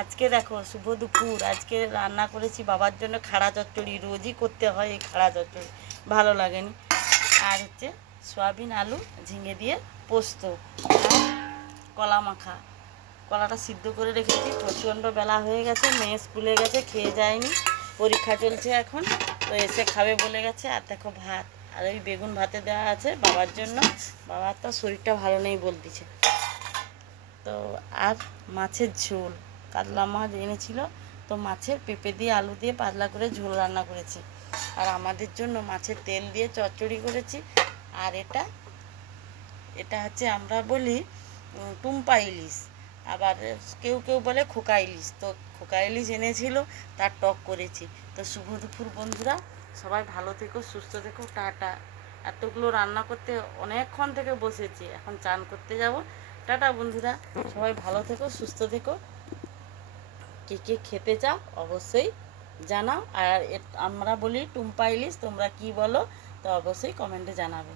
আজকে দেখো শুভ দুপুর, আজকে রান্না করেছি বাবার জন্য খাড়া চচ্চড়ি। রোজই করতে হয় এই খাড়া চচ্চড়ি, ভালো লাগেনি। আর হচ্ছে সয়াবিন আলু ঝিঙে দিয়ে পোস্ত, আর কলা মাখা। কলাটা সিদ্ধ করে রেখেছি, প্রচণ্ড বেলা হয়ে গেছে, মেয়ে স্কুলে গেছে, খেয়ে যায়নি, পরীক্ষা চলছে এখন, তো এসে খাবে বলে গেছে। আর দেখো ভাত, আর ওই বেগুন ভাতে দেওয়া আছে বাবার জন্য, বাবার তো শরীরটা ভালো নেই বলতেছে। তো আর মাছের ঝোল, কাতলা মাছ এনেছিল, তো মাছের পেঁপে দিয়ে আলু দিয়ে পাতলা করে ঝোল রান্না করেছি। আর আমাদের জন্য মাছের তেল দিয়ে চচ্চড়ি করেছি। আর এটা এটা হচ্ছে আমরা বলি টুম্পা ইলিশ, আবার কেউ কেউ বলে খোকা ইলিশ। তো খোকা ইলিশ এনেছিল, তার টক করেছি। তো শুভ দুপুর বন্ধুরা, সবাই ভালো থেকো, সুস্থ থেকো, টাটা। এতগুলো রান্না করতে অনেকক্ষণ থেকে বসেছি, এখন চান করতে যাব। টাটা বন্ধুরা, সবাই ভালো থেকো, সুস্থ থেকো। কে কে খেতে চাও অবশ্যই জানাও। আর আমরা বলি টুম্পা ইলিশ, তোমরা কি বলো তো অবশ্যই কমেন্টে জানাবে।